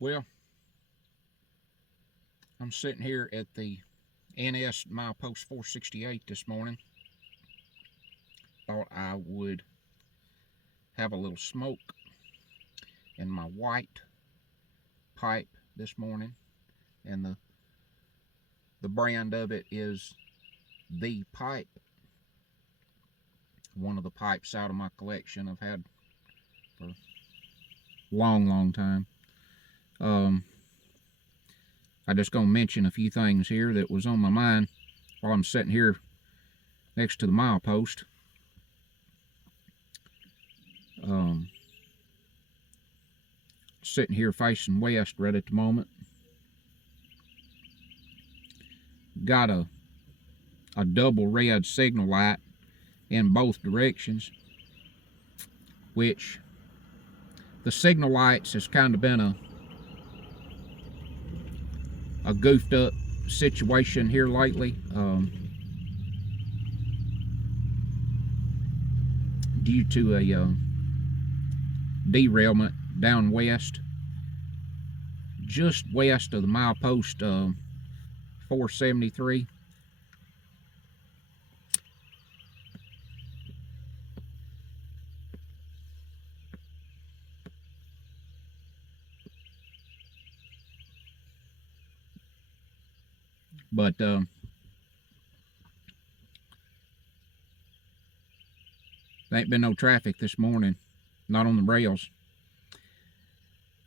Well, I'm sitting here at the NS Milepost 468 this morning. Thought I would have a little smoke in my white pipe this morning, and the brand of it is The Pipe. One of the pipes out of my collection I've had for a long time. I just gonna mention a few things here that was on my mind while I'm sitting here next to the milepost. Sitting here facing west right at the moment. Got a double red signal light in both directions, which the signal lights has kind of been a goofed up situation here lately, due to a derailment down west, just west of the milepost 473. But there ain't been no traffic this morning, not on the rails,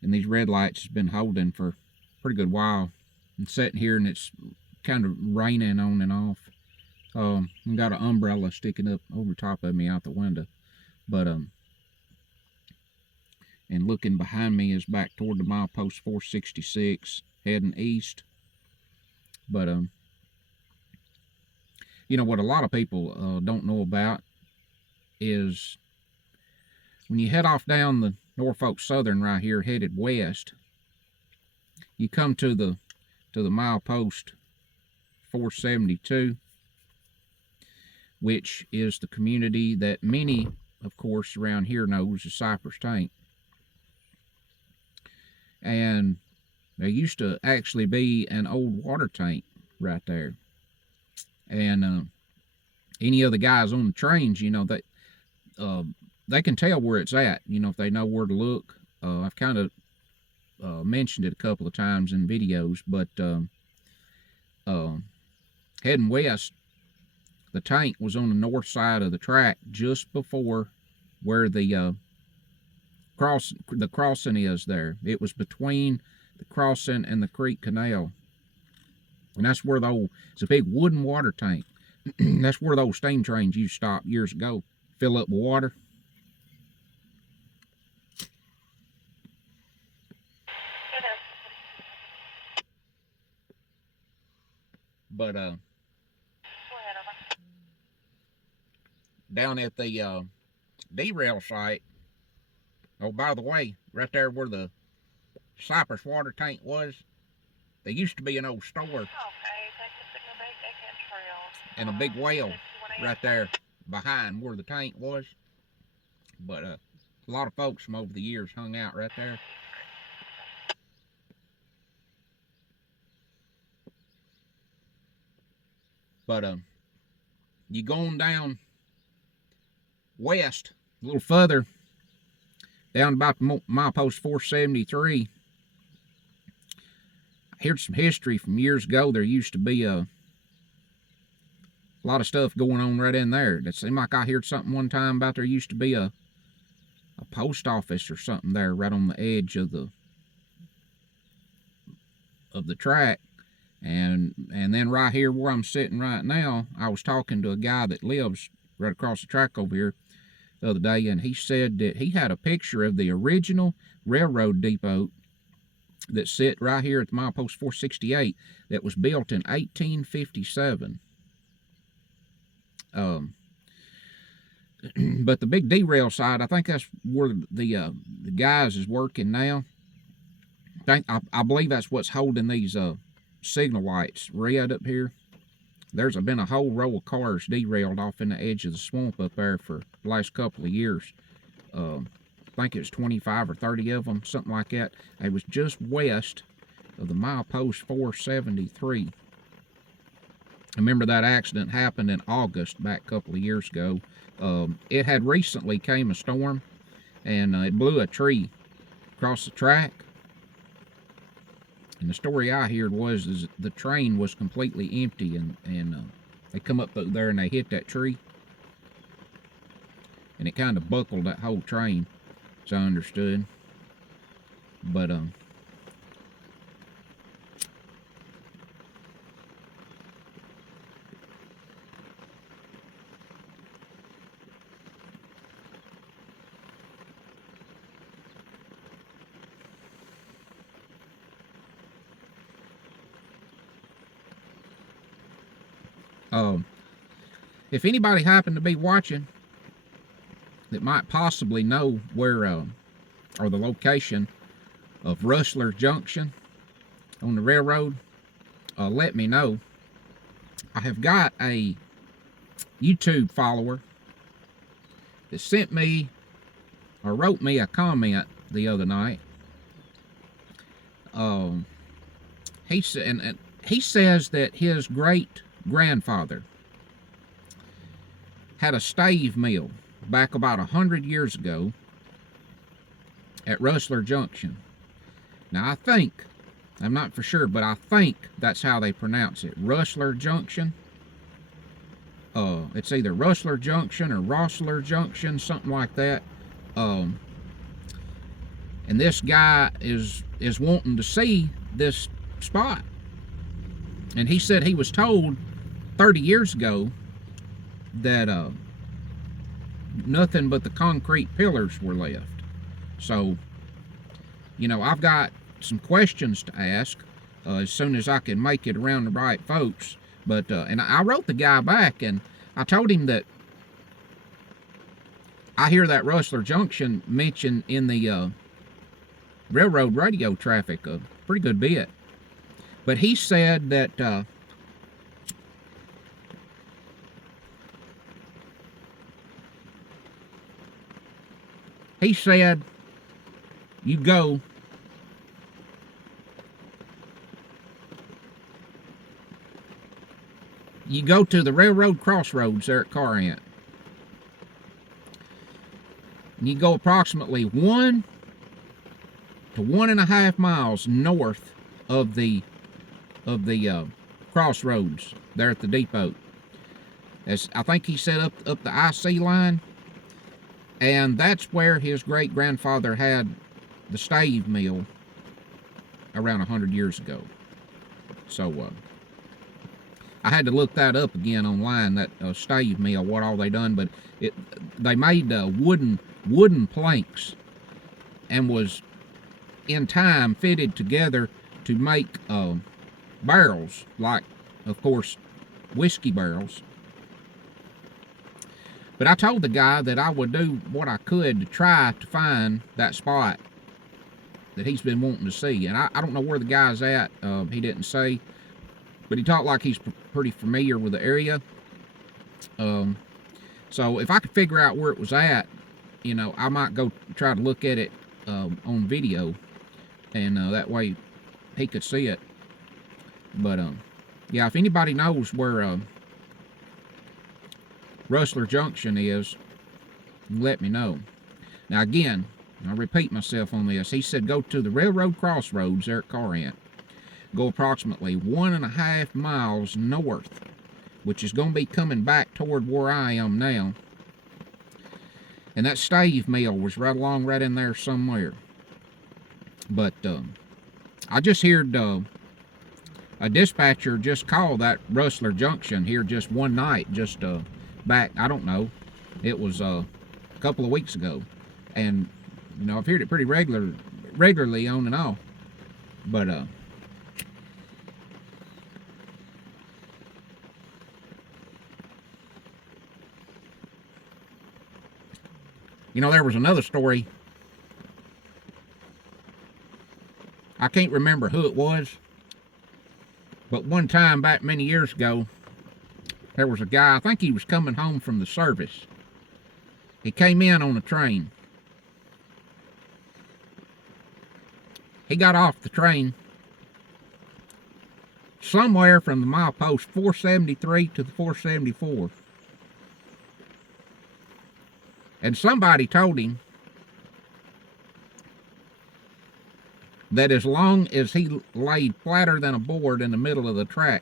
and these red lights has been holding for a pretty good while. I'm sitting here and it's kind of raining on and off. I've got an umbrella sticking up over top of me out the window, but and looking behind me is back toward the milepost 466 heading east. But you know what a lot of people don't know about is when you head off down the Norfolk Southern right here headed west, you come to the milepost 472, which is the community that many, of course, around here knows as Cypress Tank. And there used to actually be an old water tank right there. And any of the guys on the trains, you know, they can tell where it's at, you know, if they know where to look. I've kind of mentioned it a couple of times in videos, but heading west, the tank was on the north side of the track just before where the crossing is there. It was between the crossing and the creek canal, and that's where it's a big wooden water tank. That's where those steam trains used to stop years ago, fill up with water. But down at the derail site, oh, by the way, right there where the Cypress water tank was, there used to be an old store and a big well right there behind where the tank was. But a lot of folks from over the years hung out right there. But you going down west a little further, down about the milepost 473. I heard some history from years ago. There used to be a lot of stuff going on right in there. It seemed like I heard something one time about there used to be a post office or something there right on the edge of the track. And then right here where I'm sitting right now, I was talking to a guy that lives right across the track over here the other day, and he said that he had a picture of the original railroad depot that sit right here at the milepost 468 that was built in 1857. But the big derail side, I think that's where the guys is working now. I believe that's what's holding these signal lights red up here. There's been a whole row of cars derailed off in the edge of the swamp up there for the last couple of years. I think it was 25 or 30 of them, something like that. It was just west of the milepost 473. I remember that accident happened in August back a couple of years ago. It had recently came a storm, and it blew a tree across the track. And the story I heard was the train was completely empty, and they come up there and they hit that tree, and it kind of buckled that whole train, as I understood. But if anybody happened to be watching that might possibly know where or the location of Rustler Junction on the railroad, let me know. I have got a YouTube follower that sent me or wrote me a comment the other night. He says that his great grandfather had a stave mill back about 100 years ago at Rustler Junction. Now I think, I'm not for sure, but I think that's how they pronounce it, Rustler Junction. It's either Rustler Junction or Rossler Junction, something like that. And this guy is wanting to see this spot. And he said he was told 30 years ago that nothing but the concrete pillars were left. So, you know, I've got some questions to ask as soon as I can make it around the right folks. But and I wrote the guy back, and I told him that I hear that Rustler Junction mentioned in the railroad radio traffic a pretty good bit. But he said that he said you go to the railroad crossroads there at Corinth. And you go approximately 1 to 1.5 miles north of the crossroads there at the depot. As I think he said up the IC line, and that's where his great grandfather had the stave mill around 100 years ago. So I had to look that up again online, that stave mill, what all they done. But they made wooden planks, and was in time fitted together to make barrels, like, of course, whiskey barrels. But I told the guy that I would do what I could to try to find that spot that he's been wanting to see. And I don't know where the guy's at. He didn't say, but he talked like he's pretty familiar with the area. So if I could figure out where it was at, you know, I might go try to look at it on video, and that way he could see it. But yeah, if anybody knows where Rustler Junction is, let me know. Now again, I'll repeat myself on this. He said go to the railroad crossroads there at Corinth. Go approximately 1.5 miles north, which is going to be coming back toward where I am now. And that stave mill was right along right in there somewhere. But I just heard a dispatcher just call that Rustler Junction here just one night, just back, I don't know, it was a couple of weeks ago. And, you know, I've heard it pretty regularly on and off. But you know, there was another story. I can't remember who it was, but one time back many years ago, there was a guy, I think he was coming home from the service. He came in on a train, He got off the train somewhere from the milepost 473 to the 474. And somebody told him that as long as he laid flatter than a board in the middle of the track,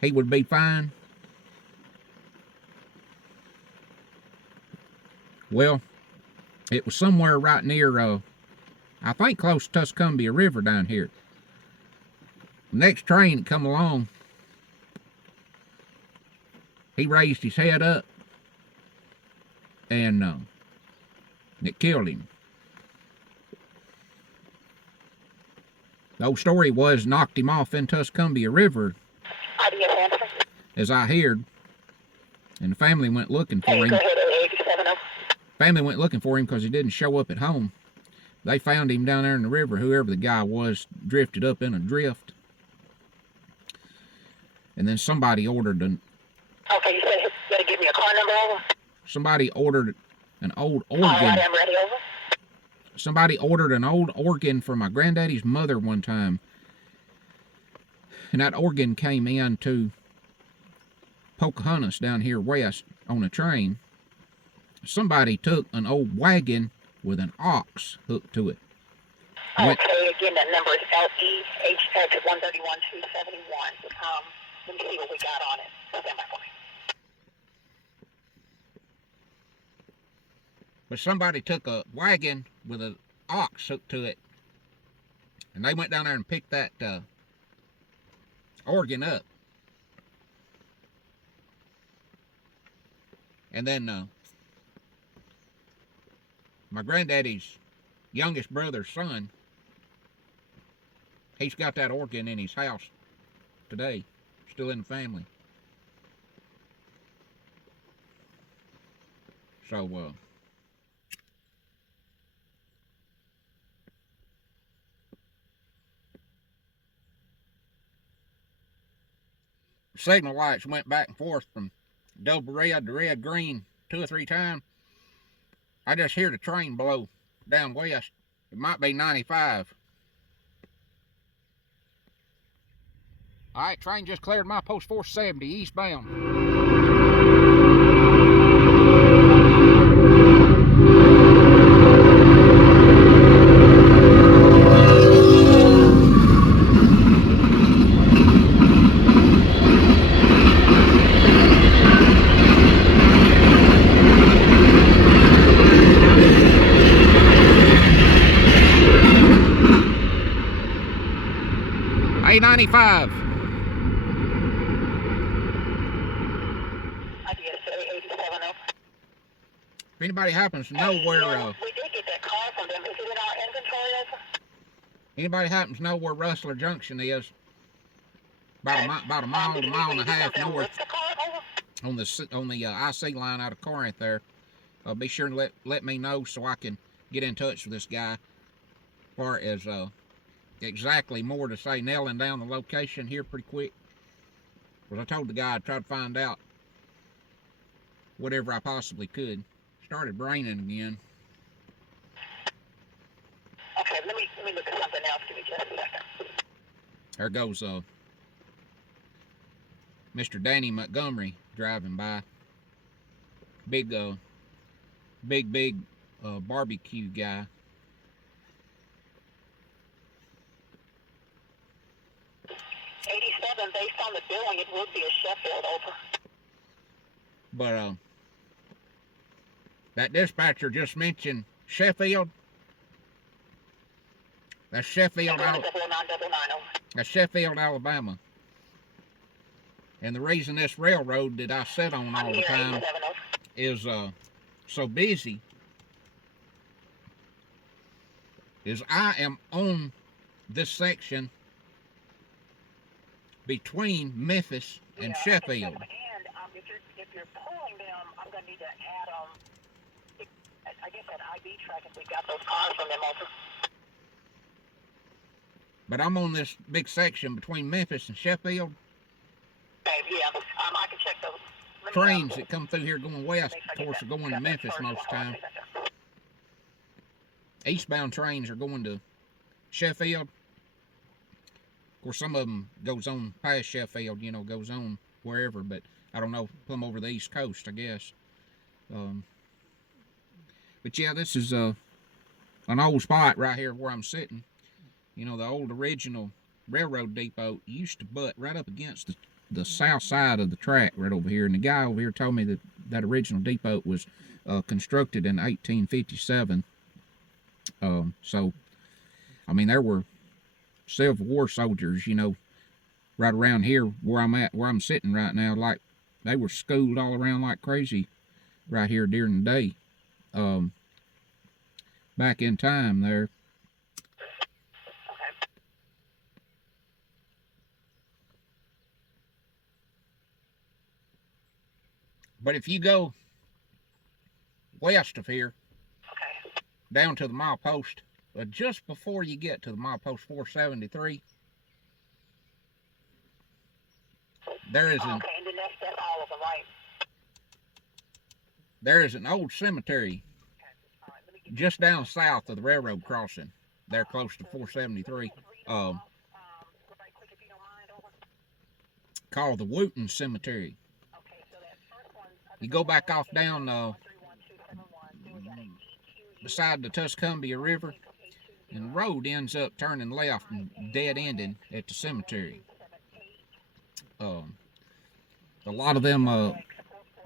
he would be fine. Well, it was somewhere right near, I think close to Tuscumbia River down here. The next train that come along, he raised his head up, and it killed him. The old story was knocked him off in Tuscumbia River, as I heard, and the family went looking for him. Family went looking for him because he didn't show up at home. They found him down there in the river. Whoever the guy was drifted up in a drift. And then somebody ordered an... Okay, you said you gotta give me a car number over? Somebody ordered an old organ. All right, I'm ready, over. Somebody ordered an old organ for my granddaddy's mother one time. And that organ came in to Pocahontas down here west on a train. Somebody took an old wagon with an ox hooked to it. Okay, again, that number is LEHX 131271. Let me see what we got on it. Stand by for me. But somebody took a wagon with an ox hooked to it, and they went down there and picked that organ up. And then my granddaddy's youngest brother's son, he's got that organ in his house today, still in the family. So, signal lights went back and forth from double red to red green 2 or 3 times. I just hear the train blow down west. It might be 95. All right, train just cleared my post 470 eastbound. A95. If anybody happens to know where we did get that call from them. Is it in our inventory over? Anybody happens to know where Rustler Junction is, about a mile and a half north on the IC line out of Corinth there, be sure and let me know so I can get in touch with this guy as far as exactly more to say, nailing down the location here pretty quick. Because I told the guy I'd try to find out whatever I possibly could. Started raining again. Okay, let me look at something else. Give me just a second. There goes Mr. Danny Montgomery driving by. Big barbecue guy. Based on the billing, it would be a Sheffield, over. But that dispatcher just mentioned Sheffield. That's Sheffield, that's Sheffield, Alabama. And the reason this railroad that I sit on all the time is so busy is I am on this section between Memphis and Sheffield. And if you're pulling them, I'm going to need to add, I guess that ID track if we got those cars from them over. But I'm on this big section between Memphis and Sheffield. Okay, yeah, I can check those. Trains that come through here going west, of course, are going to Memphis most of the time. eastbound trains are going to Sheffield. Of course, some of them goes on past Sheffield, you know, goes on wherever, but I don't know, plumb over the East Coast, I guess. But yeah, this is an old spot right here where I'm sitting. You know, the old original railroad depot used to butt right up against the south side of the track right over here. And the guy over here told me that that original depot was constructed in 1857. So, I mean, there were Civil War soldiers, you know, right around here where I'm sitting right now. Like, they were schooled all around like crazy right here during the day. Back in time there. Okay. But if you go west of here, Okay. down to the milepost, just before you get to the milepost 473, there is Okay, and then that's all of them, right? there is an old cemetery All right, let me get just down south of the railroad crossing, there close to 473, right quick if you don't mind, over. called the Wooten Cemetery. Okay, so that first one, You go back off down beside the Tuscumbia River, and the road ends up turning left and dead ending at the cemetery. A lot of them old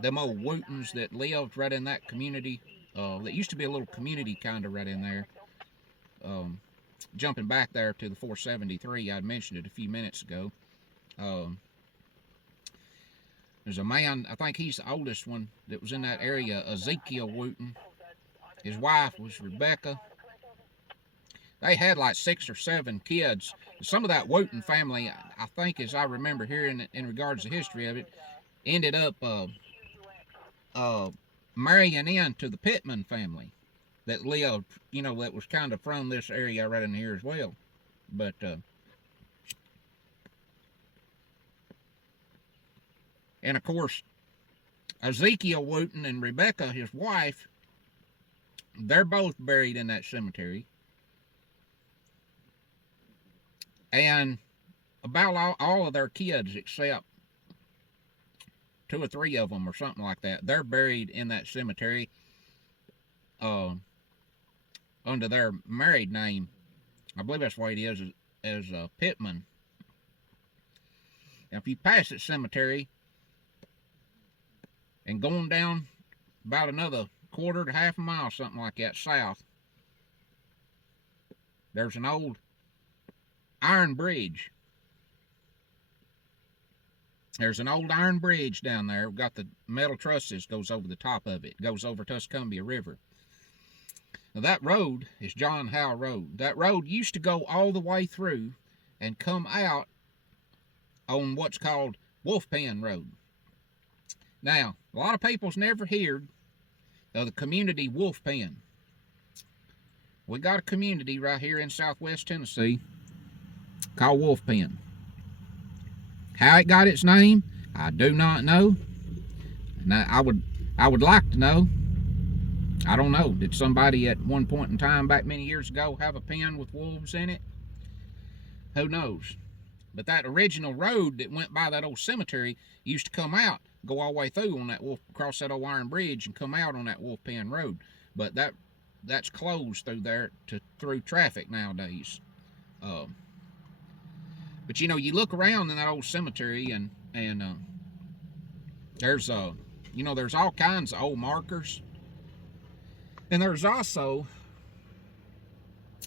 Wootens that lived right in that community, that used to be a little community kind of right in there. Jumping back there to the 473, I'd mentioned it a few minutes ago. There's a man, I think he's the oldest one that was in that area, Ezekiel Wooten. His wife was Rebecca. They had like 6 or 7 kids. Some of that Wooten family, I think, as I remember hearing in regards to the history of it, ended up marrying into the Pittman family that lived, you know, that was kind of from this area right in here as well. But and of course, Ezekiel Wooten and Rebecca, his wife, they're both buried in that cemetery. And about all of their kids, except 2 or 3 of them or something like that, they're buried in that cemetery under their married name. I believe that's what it is, as Pittman. Now, if you pass that cemetery and going down about another quarter to half a mile, something like that, south, there's an old iron bridge. There's an old iron bridge down there. We've got the metal trusses goes over the top of it. Goes over Tuscumbia River. Now that road is John Howe Road. That road used to go all the way through and come out on what's called Wolf Pen Road. Now, a lot of people's never heard of the community Wolf Pen. We got a community right here in southwest Tennessee called Wolf Pen. How it got its name, I do not know. And I would like to know. I don't know. Did somebody at one point in time back many years ago have a pen with wolves in it? Who knows? But that original road that went by that old cemetery used to come out, go all the way through on that wolf, cross that old iron bridge and come out on that Wolf Pen Road. But that's closed through there through traffic nowadays. But you know, you look around in that old cemetery and there's you know, there's all kinds of old markers. And there's also,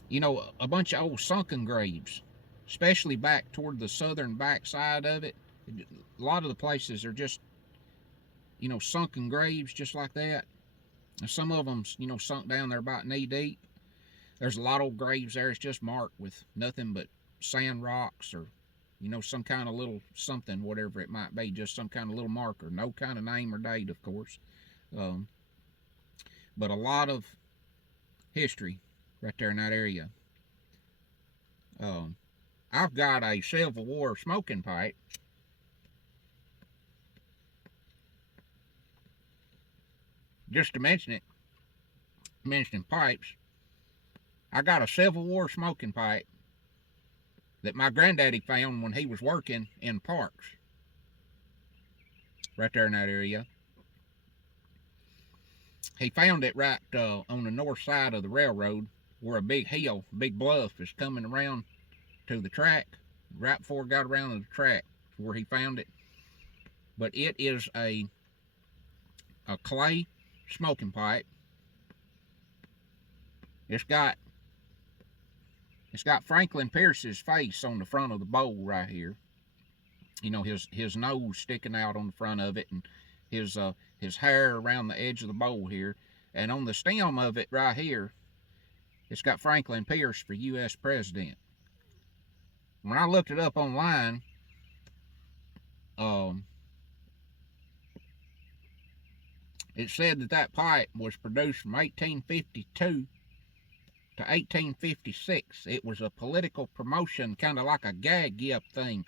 you know, a bunch of old sunken graves, especially back toward the southern backside of it. A lot of the places are just, you know, sunken graves just like that. And some of them, you know, sunk down there about knee deep. There's a lot of old graves there. It's just marked with nothing but sand rocks or, you know, some kind of little something, whatever it might be, just some kind of little marker. No kind of name or date, of course. But a lot of history right there in that area. I've got a Civil War smoking pipe. Just to mention it, mentioning pipes, I got a Civil War smoking pipe that my granddaddy found when he was working in parks. Right there in that area. He found it right on the north side of the railroad where a big hill, big bluff is coming around to the track. Right before it got around to the track where he found it. But it is a clay smoking pipe. It's got Franklin Pierce's face on the front of the bowl right here. You know, his nose sticking out on the front of it, and his hair around the edge of the bowl here. And on the stem of it right here, it's got Franklin Pierce for U.S. President. When I looked it up online, it said that pipe was produced from 1852 to 1856. It was a political promotion, kind of like a gag gift thing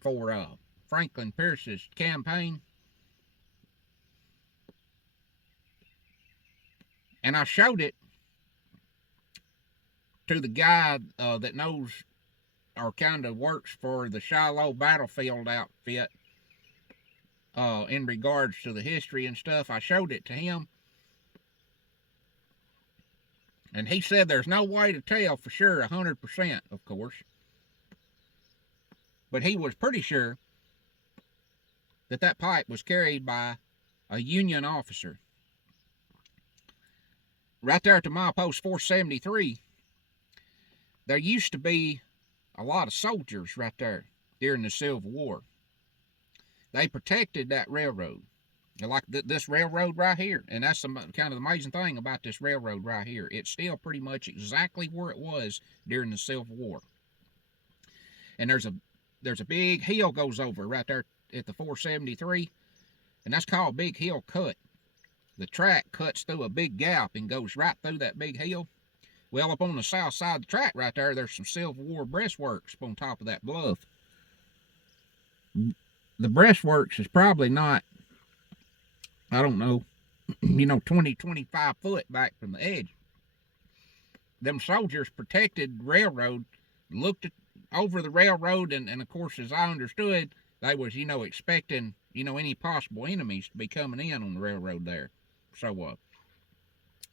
for Franklin Pierce's campaign. And I showed it to the guy that knows or kind of works for the Shiloh Battlefield outfit in regards to the history and stuff. I showed it to him. And he said there's no way to tell for sure 100%, of course. But he was pretty sure that pipe was carried by a Union officer. Right there at the milepost 473, there used to be a lot of soldiers right there during the Civil War. They protected that railroad. Like this railroad right here. And that's kind of the amazing thing about this railroad right here. It's still pretty much exactly where it was during the Civil War. And there's a big hill goes over right there at the 473. And that's called Big Hill Cut. The track cuts through a big gap and goes right through that big hill. Well, up on the south side of the track right there, there's some Civil War breastworks on top of that bluff. The breastworks is probably not, I don't know, 20, 25 foot back from the edge. Them soldiers protected the railroad, looked over the railroad, and of course, as I understood, they was, expecting, any possible enemies to be coming in on the railroad there. So,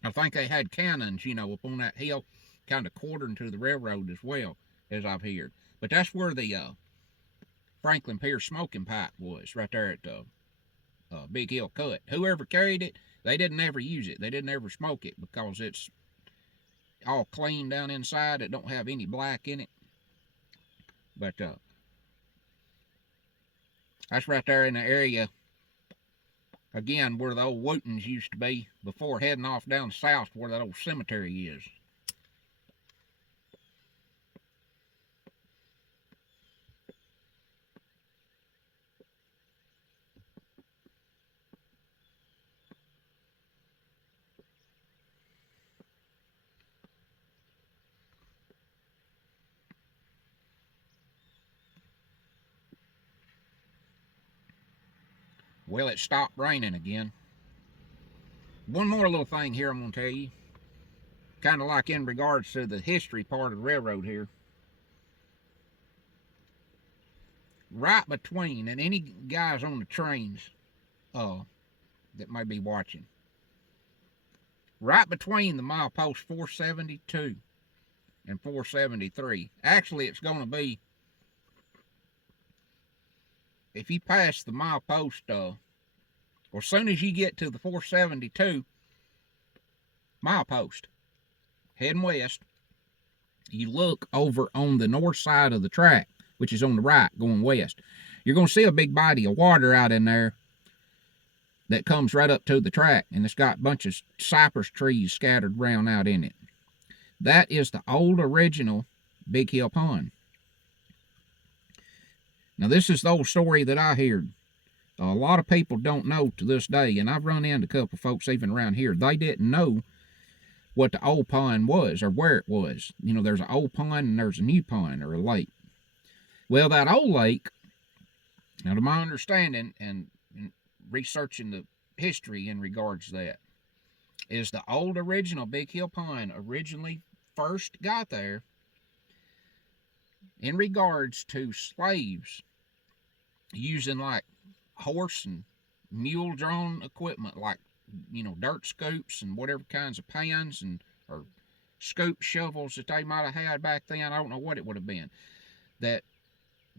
I think they had cannons, up on that hill, kind of quartering to the railroad as well, as I've heard. But that's where the Franklin Pierce smoking pipe was, right there at the Big Hill Cut. Whoever carried it, they didn't ever use it. They didn't ever smoke it because it's all clean down inside. It don't have any black in it. But that's right there in the area, again, where the old Wootons used to be before heading off down south where that old cemetery is. Well, it stopped raining again. One more little thing here I'm going to tell you. Kind of like in regards to the history part of the railroad here. Right between, and any guys on the trains that may be watching. Right between the milepost 472 and 473. Actually, it's going to be, if you pass the milepost, or as soon as you get to the 472 milepost, heading west, you look over on the north side of the track, which is on the right, going west. You're going to see a big body of water out in there that comes right up to the track, and it's got a bunch of cypress trees scattered around out in it. That is the old original Big Hill Pond. Now, this is the old story that I heard. A lot of people don't know to this day, and I've run into a couple of folks even around here. They didn't know what the old pond was or where it was. There's an old pond and there's a new pond or a lake. Well, that old lake, now to my understanding and researching the history in regards to that, is the old original Big Hill Pond originally first got there, in regards to slaves using like horse and mule drawn equipment, like, you know, dirt scoops and whatever kinds of pans and or scoop shovels that they might have had back then. I don't know what it would have been. That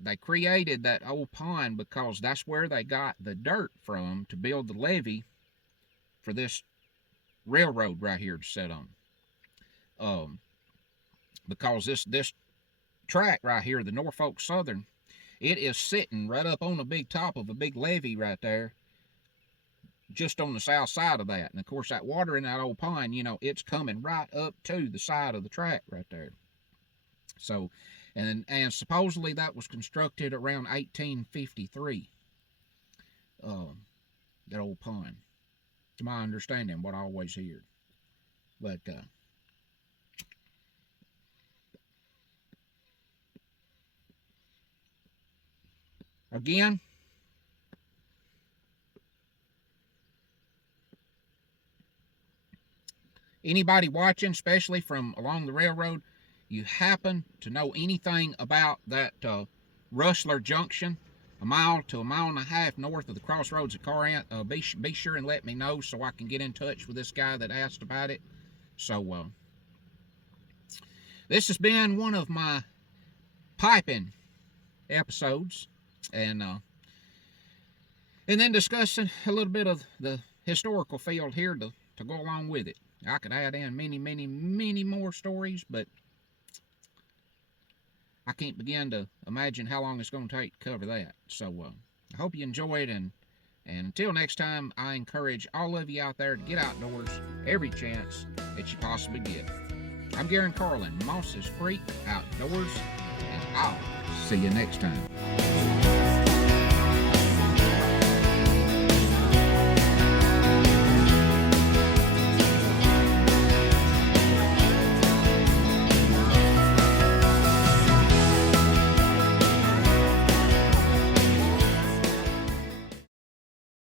they created that old pond because that's where they got the dirt from to build the levee for this railroad right here to sit on. Because this track right here, the Norfolk Southern, it is sitting right up on the big top of a big levee right there, just on the south side of that. And of course, that water in that old pond, you know, it's coming right up to the side of the track right there. So, and supposedly that was constructed around 1853. That old pond, to my understanding, what I always hear. But again, anybody watching, especially from along the railroad, you happen to know anything about that Rustler Junction, a mile to a mile and a half north of the crossroads of Corinth, be sure and let me know so I can get in touch with this guy that asked about it. So this has been one of my piping episodes, and then discussing a little bit of the historical field here to go along with it. I could add in many more stories, but I can't begin to imagine how long it's going to take to cover that. So I hope you enjoyed, and until next time, I encourage all of you out there to get outdoors every chance that you possibly get. I'm Garen Carlin, Mosses Creek Outdoors, and I'll see you next time.